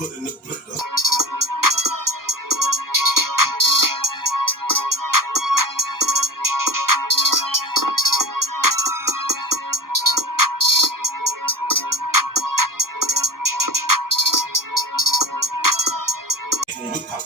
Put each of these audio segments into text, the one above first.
put in the blender. When we pop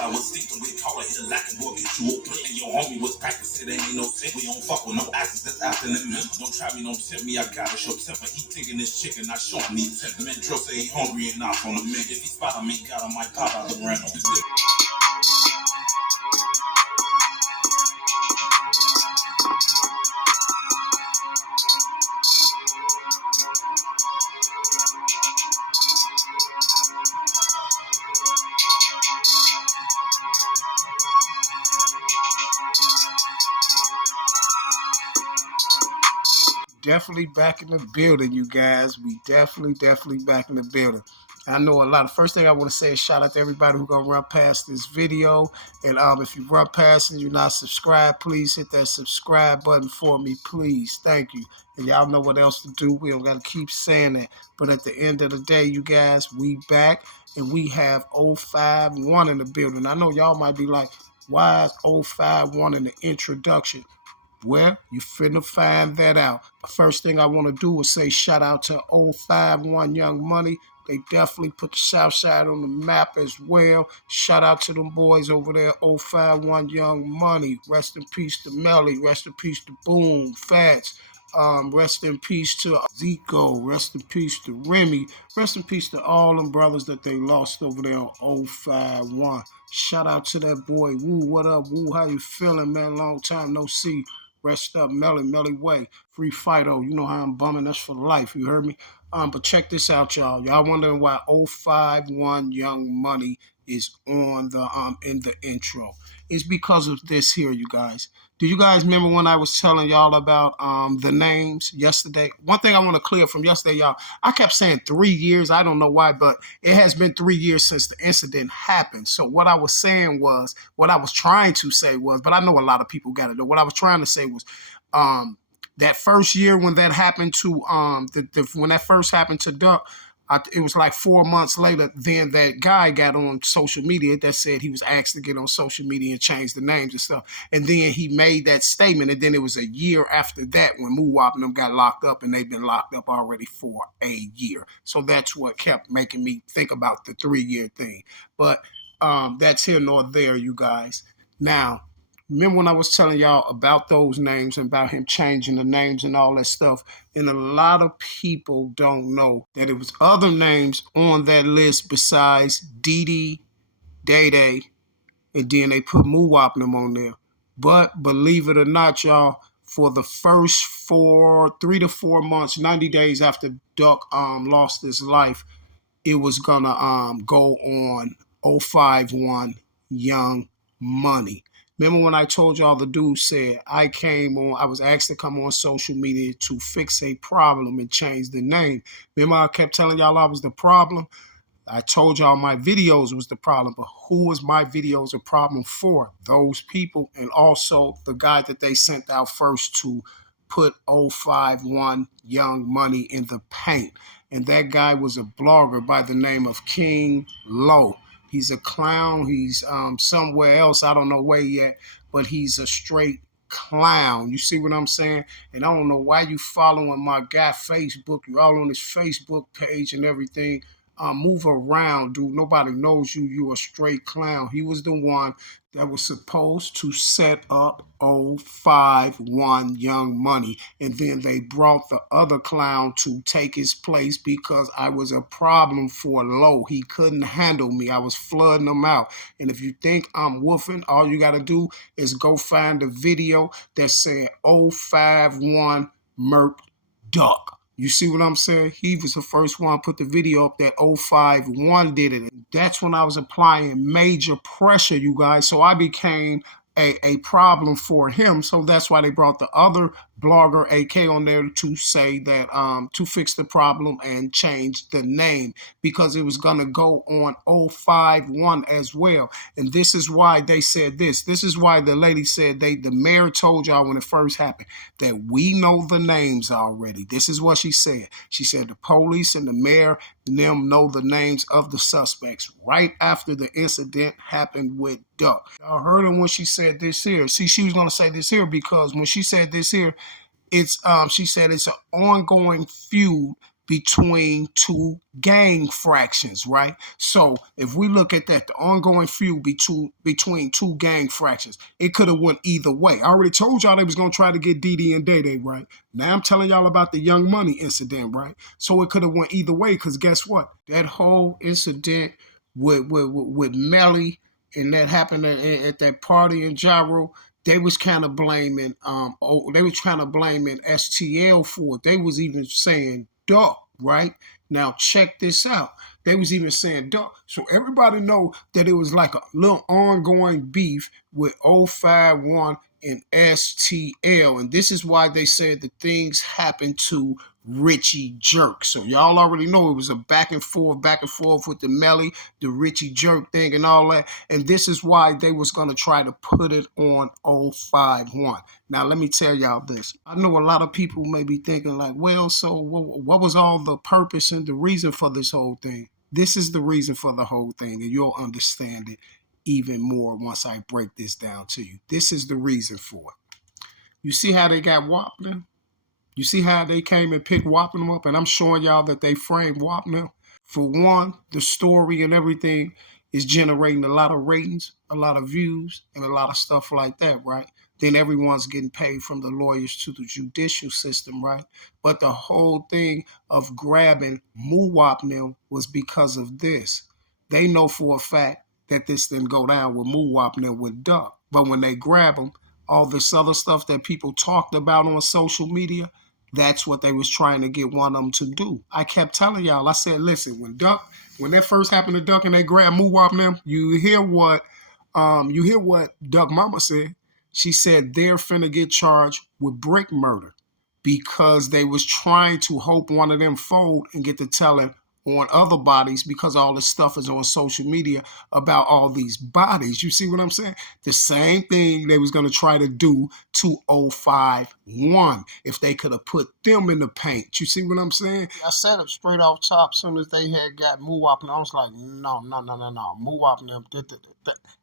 out, was sticking with taller, hit a lack and boy, get you open. And your homie was practicing, it ain't no sense. We don't fuck with no asses that's out in the middle. Don't try me, don't tempt me, I got a short temper. He taking this chicken, not showing me temper. Man, Drill say he hungry and off on the man. If he spot him, he got him, might pop out the rental. Definitely back in the building, you guys. We definitely back in the building. I know a lot. First thing I want to say is shout out to everybody who's going to run past this video. And if you run past and you're not subscribed, please hit that subscribe button for me, please. Thank you. And y'all know what else to do. We don't got to keep saying that. But at the end of the day, you guys, we back. And we have 051 in the building. I know y'all might be like, why is 051 in the introduction? Well, you finna find that out. The first thing I want to do is say shout out to 051 Young Money. They definitely put the South Side on the map as well. Shout out to them boys over there, 051 Young Money. Rest in peace to Melly. Rest in peace to Boom, Fats. Rest in peace to Zico. Rest in peace to Remy. Rest in peace to all them brothers that they lost over there on 051. Shout out to that boy, Woo. What up, Woo? How you feeling, man? Long time no see. Rest up, Melly Way. Free Fido. You know how I'm bumming. That's for life. You heard me? But check this out, y'all. Y'all wondering why 051 Young Money is on the in the intro. It's because of this here, you guys. Do you guys remember when I was telling y'all about the names yesterday? One thing I want to clear from yesterday, y'all. I kept saying 3 years. I don't know why, but it has been 3 years since the incident happened. So what I was saying was, what I was trying to say was, but I know a lot of people got it. What I was trying to say was, that first year when that happened to when that first happened to Duck, it was like 4 months later. Then that guy got on social media that said he was asked to get on social media and change the names and stuff. And then he made that statement. And then it was a year after that when Muwap and them got locked up, and they've been locked up already for a year. So that's what kept making me think about the 3-year thing. But that's here nor there, you guys. Now, remember when I was telling y'all about those names and about him changing the names and all that stuff? And a lot of people don't know that it was other names on that list besides Didi, Day Day, and then they put Muwap them on there. But believe it or not, y'all, for the first 3 to 4 months, 90 days after Duck lost his life, it was gonna go on 051 Young Money. Remember when I told y'all the dude said I was asked to come on social media to fix a problem and change the name. Remember I kept telling y'all I was the problem? I told y'all my videos was the problem, but who was my videos a problem for? Those people, and also the guy that they sent out first to put 051 Young Money in the paint. And that guy was a blogger by the name of King Low. He's a clown. He's somewhere else. I don't know where yet, but he's a straight clown. You see what I'm saying? And I don't know why you following my guy Facebook. You're all on his Facebook page and everything. Move around, dude. Nobody knows you. You a straight clown. He was the one that was supposed to set up 051 Young Money. And then they brought the other clown to take his place because I was a problem for Low. He couldn't handle me. I was flooding him out. And if you think I'm woofing, all you got to do is go find a video that said 051 Merc Duck. You see what I'm saying? He was the first one to put the video up that 051 did it. That's when I was applying major pressure, you guys. So I became a problem for him. So that's why they brought the other blogger AK on there to say that to fix the problem and change the name because it was gonna go on 051 as well. And this is why they said this. This is why the lady said the mayor told y'all when it first happened that we know the names already. This is what she said. She said the police and the mayor and them know the names of the suspects right after the incident happened with Duck. Y'all heard her when she said this here. See, she was gonna say this here because when she said this here, it's she said it's an ongoing feud between two gang fractions, right? So if we look at that, the ongoing feud between two gang fractions, it could have went either way. I already told y'all they was gonna try to get Dee Dee and Day Day, right? Now I'm telling y'all about the Young Money incident, right? So it could have went either way, because guess what? That whole incident with Melly and that happened at that party in Gyro, they was kind of blaming they was trying to blaming STL for it. They was even saying duck, right? Now check this out. They was even saying duck. So everybody know that it was like a little ongoing beef with 051 and STL. And this is why they said the things happened to Richie Jerk. So y'all already know it was a back and forth with the Melly, the Richie Jerk thing and all that. And this is why they was going to try to put it on 051. Now, let me tell y'all this. I know a lot of people may be thinking like, well, so what was all the purpose and the reason for this whole thing? This is the reason for the whole thing, and you'll understand it even more once I break this down to you. This is the reason for it. You see how they got Wapner? You see how they came and picked Wapping up, and I'm showing y'all that they framed Wapping. For one, the story and everything is generating a lot of ratings, a lot of views, and a lot of stuff like that, right? Then everyone's getting paid from the lawyers to the judicial system, right? But the whole thing of grabbing Muwapnil was because of this. They know for a fact that this didn't go down with Muwapnil with Duck. But when they grab him, all this other stuff that people talked about on social media, that's what they was trying to get one of them to do. I kept telling y'all, I said, listen, when that first happened to Duck and they grabbed Muwap and them, you hear what Duck Mama said. She said they're finna get charged with brick murder because they was trying to hope one of them fold and get to telling on other bodies because all this stuff is on social media about all these bodies. You see what I'm saying? The same thing they was going to try to do to 051 if they could have put them in the paint. You see what I'm saying? I said it straight off top as soon as they had got Muwap, and I was like, no. Muwap and them did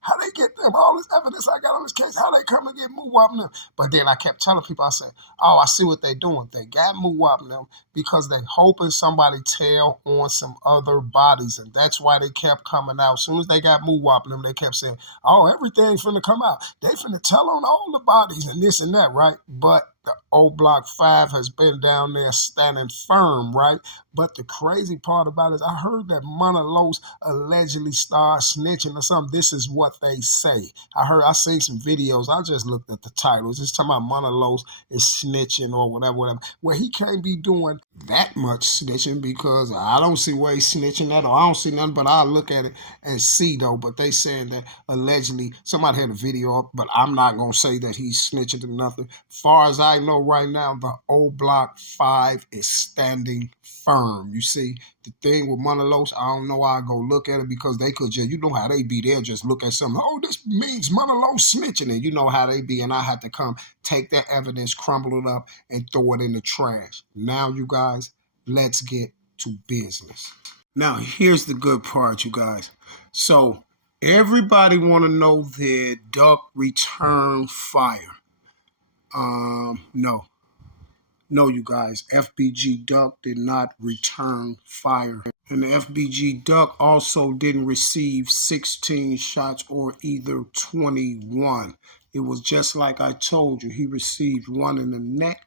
how they get them all this evidence I got on this case, how they come and get Muwap and them. But then I kept telling people, I said, oh, I see what they doing. They got Muwap and them because they hoping somebody tell on some other bodies, and that's why they kept coming out. As soon as they got Muwap and them, they kept saying, oh, everything's finna come out. They finna tell on all the bodies and this and that, right? But the old Block 5 has been down there standing firm, right? But the crazy part about it is I heard that Montelos allegedly started snitching or something. This is what they say. I seen some videos. I just looked at the titles. It's talking about Montelos is snitching or whatever. Well, he can't be doing that much snitching because I don't see where he's snitching at all. I don't see nothing, but I'll look at it and see, though. But they saying that allegedly somebody had a video up, but I'm not going to say that he's snitching or nothing. Far as I know right now, the old Block 5 is standing firm. You see, the thing with Montelos, I don't know why I go look at it because they could just, you know how they be, they'll just look at something, oh, this means Montelos snitching, and you know how they be, and I had to come take that evidence, crumble it up, and throw it in the trash. Now, you guys, let's get to business. Now, here's the good part, you guys. So, everybody want to know their Duck return fire. No. No, you guys, FBG Duck did not return fire. And the FBG Duck also didn't receive 16 shots or either 21. It was just like I told you. He received one in the neck,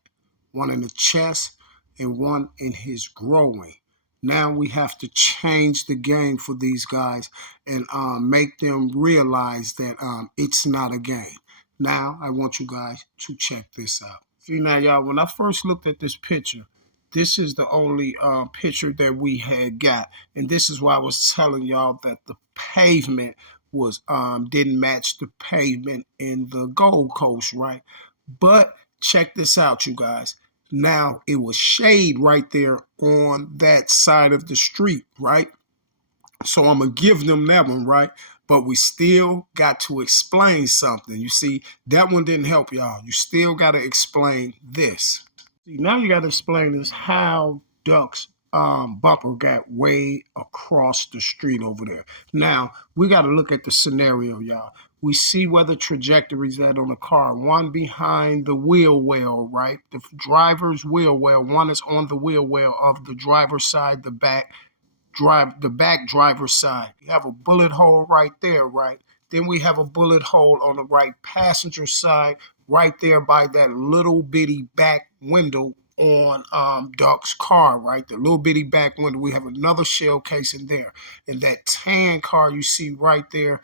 one in the chest, and one in his groin. Now we have to change the game for these guys and make them realize that it's not a game. Now I want you guys to check this out. See now, y'all, when I first looked at this picture, this is the only picture that we had got. And this is why I was telling y'all that the pavement was didn't match the pavement in the Gold Coast, right? But check this out, you guys. Now, it was shade right there on that side of the street, right? So I'm going to give them that one, right? But we still got to explain something. You see, that one didn't help y'all. You still got to explain this. See, now you got to explain this how Duck's bumper got way across the street over there. Now, we got to look at the scenario, y'all. We see where the trajectory's at on the car. One behind the wheel well, right? The driver's wheel well. One is on the wheel well of the driver's side, the back driver's side. You have a bullet hole right there, right? Then we have a bullet hole on the right passenger side, right there by that little bitty back window on Duck's car, right? The little bitty back window. We have another shell casing there. In that tan car you see right there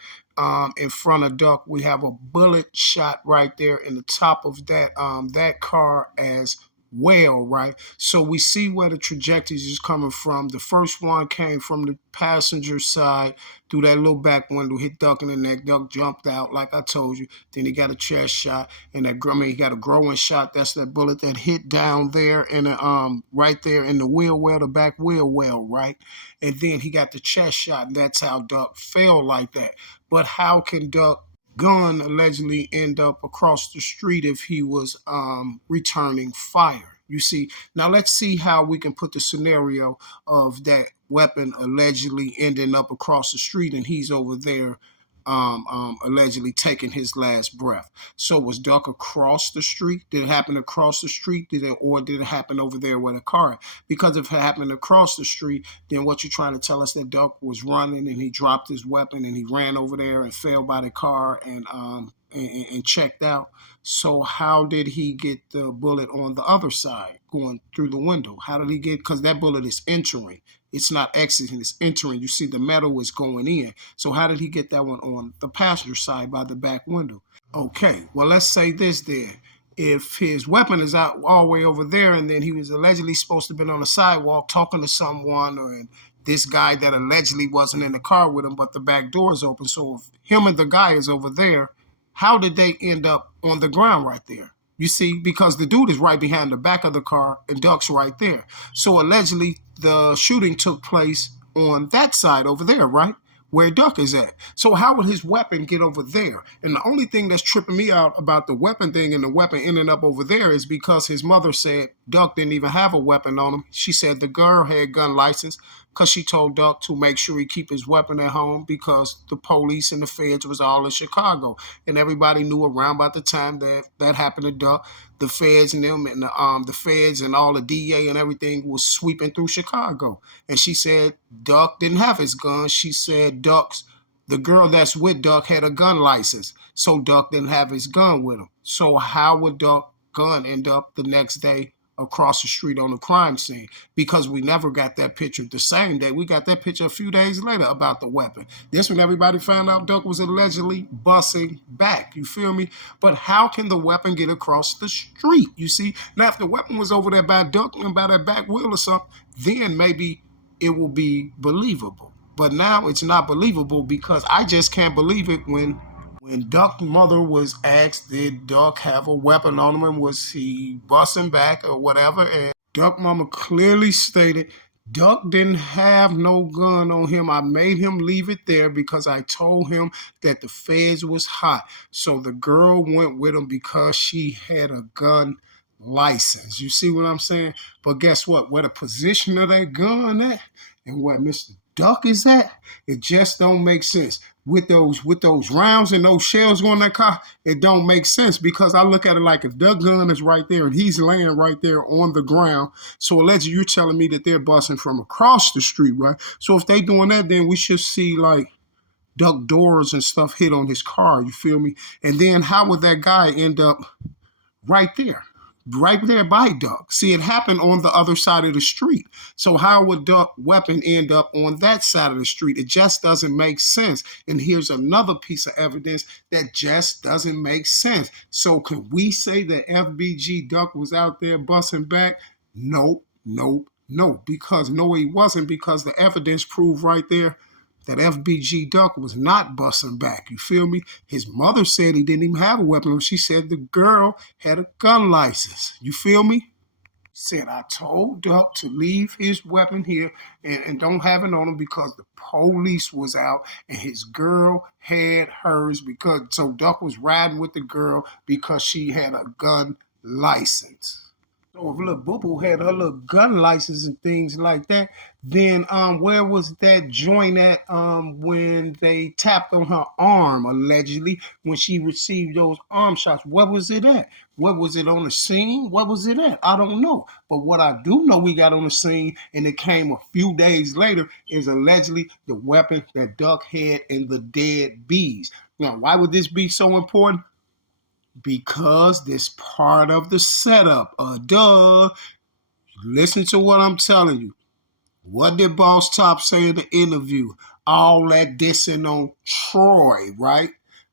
in front of Duck, we have a bullet shot right there in the top of that car as well, right? So we see where the trajectories is coming from. The first one came from the passenger side through that little back window, hit Duck in the neck. Duck jumped out, like I told you. Then he got a chest shot, and he got a growing shot. That's that bullet that hit down there in the right there in the wheel well, the back wheel well, right? And then he got the chest shot, and that's how Duck fell like that. But how can Duck gun allegedly end up across the street if he was returning fire? You see, now let's see how we can put the scenario of that weapon allegedly ending up across the street and he's over there allegedly taking his last breath. So was Duck across the street? Did it happen across the street? Or did it happen over there with a car? Because if it happened across the street, then what you're trying to tell us that Duck was running and he dropped his weapon and he ran over there and fell by the car and checked out. So how did he get the bullet on the other side going through the window? How did he get? Because that bullet is entering. It's not exiting, it's entering. You see the metal is going in. So how did he get that one on the passenger side by the back window? Okay, well, let's say this then. If his weapon is out all the way over there and then he was allegedly supposed to have been on the sidewalk talking to someone, or this guy that allegedly wasn't in the car with him, but the back door is open. So if him and the guy is over there, how did they end up on the ground right there? You see, because the dude is right behind the back of the car and Duck's right there. So allegedly the shooting took place on that side over there, right? Where Duck is at. So how would his weapon get over there? And the only thing that's tripping me out about the weapon thing and the weapon ending up over there is because his mother said Duck didn't even have a weapon on him. She said the girl had gun license because she told Duck to make sure he keep his weapon at home because the police and the feds was all in Chicago. And everybody knew around about the time that happened to Duck, the feds and them and the feds and all the DA and everything was sweeping through Chicago. And she said Duck didn't have his gun. She said the girl that's with Duck had a gun license. So Duck didn't have his gun with him. So how would Duck gun end up the next day across the street on the crime scene? Because we never got that picture the same day. We got that picture a few days later about the weapon. This when everybody found out Duck was allegedly busing back. You feel me? But how can the weapon get across the street? You see? Now, if the weapon was over there by Duck and by that back wheel or something, then maybe it will be believable. But now it's not believable because I just can't believe it when Duck's mother was asked, did Duck have a weapon on him and was he busting back or whatever? And Duck mama clearly stated Duck didn't have no gun on him. I made him leave it there because I told him that the feds was hot. So the girl went with him because she had a gun license. You see what I'm saying? But guess what? Where the position of that gun at and where Mr. Duck is at, it just don't make sense. With those rounds and those shells going in that car, it don't make sense because I look at it like if Duck gun is right there and he's laying right there on the ground, so allegedly you're telling me that they're busting from across the street, right? So if they doing that, then we should see like Duck doors and stuff hit on his car, you feel me? And then how would that guy end up right there by Duck? See, it happened on the other side of the street. So how would Duck weapon end up on that side of the street? It just doesn't make sense. And here's another piece of evidence that just doesn't make sense. So can we say that FBG Duck was out there busting back? Nope. Because no, he wasn't, because the evidence proved right there that FBG Duck was not busting back. You feel me? His mother said he didn't even have a weapon. She said the girl had a gun license. You feel me? Said I told Duck to leave his weapon here and don't have it on him because the police was out and his girl had hers because so Duck was riding with the girl because she had a gun license. So if little Boo Boo had her little gun license and things like that, then where was that joint at when they tapped on her arm allegedly when she received those arm shots? Where was it at? What was it on the scene? What was it at? I don't know. But what I do know we got on the scene and it came a few days later is allegedly the weapon that Duck had and the dead bees. Now, why would this be so important? Because this part of the setup. Duh. Listen to what I'm telling you. What did Boss Top say in the interview? All that dissing on Troy, right?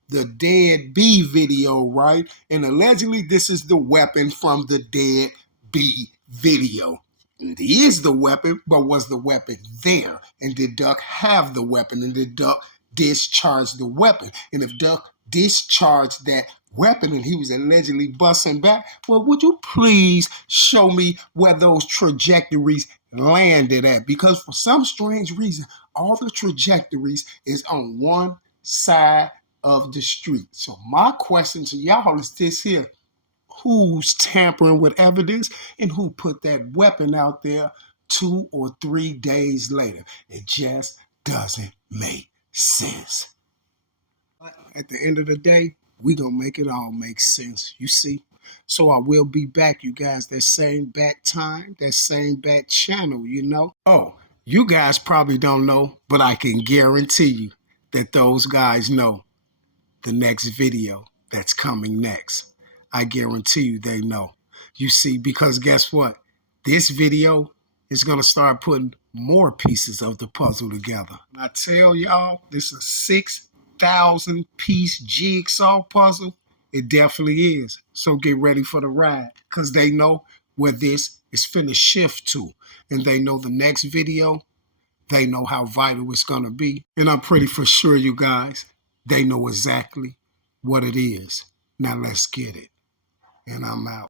The Dead Bee video, right? And allegedly this is the weapon from the Dead Bee video. It is the weapon, but was the weapon there? And did Duck have the weapon? And did Duck discharge the weapon? And if Duck discharged that weapon and he was allegedly busting back, well, would you please show me where those trajectories landed at? Because for some strange reason, all the trajectories is on one side of the street. So my question to y'all is this here. Who's tampering with evidence and who put that weapon out there 2 or 3 days later? It just doesn't make sense. But at the end of the day, we gonna make it all make sense, you see. So I will be back, you guys, that same bat time, that same bat channel, you know. Oh, you guys probably don't know, but I can guarantee you that those guys know the next video that's coming next. I guarantee you they know. You see, because guess what? This video is going to start putting more pieces of the puzzle together. And I tell y'all, this is a 6,000 piece jigsaw puzzle. It definitely is. So get ready for the ride because they know where this is finna shift to. And they know the next video, they know how vital it's going to be. And I'm pretty for sure, you guys, they know exactly what it is. Now let's get it. And I'm out.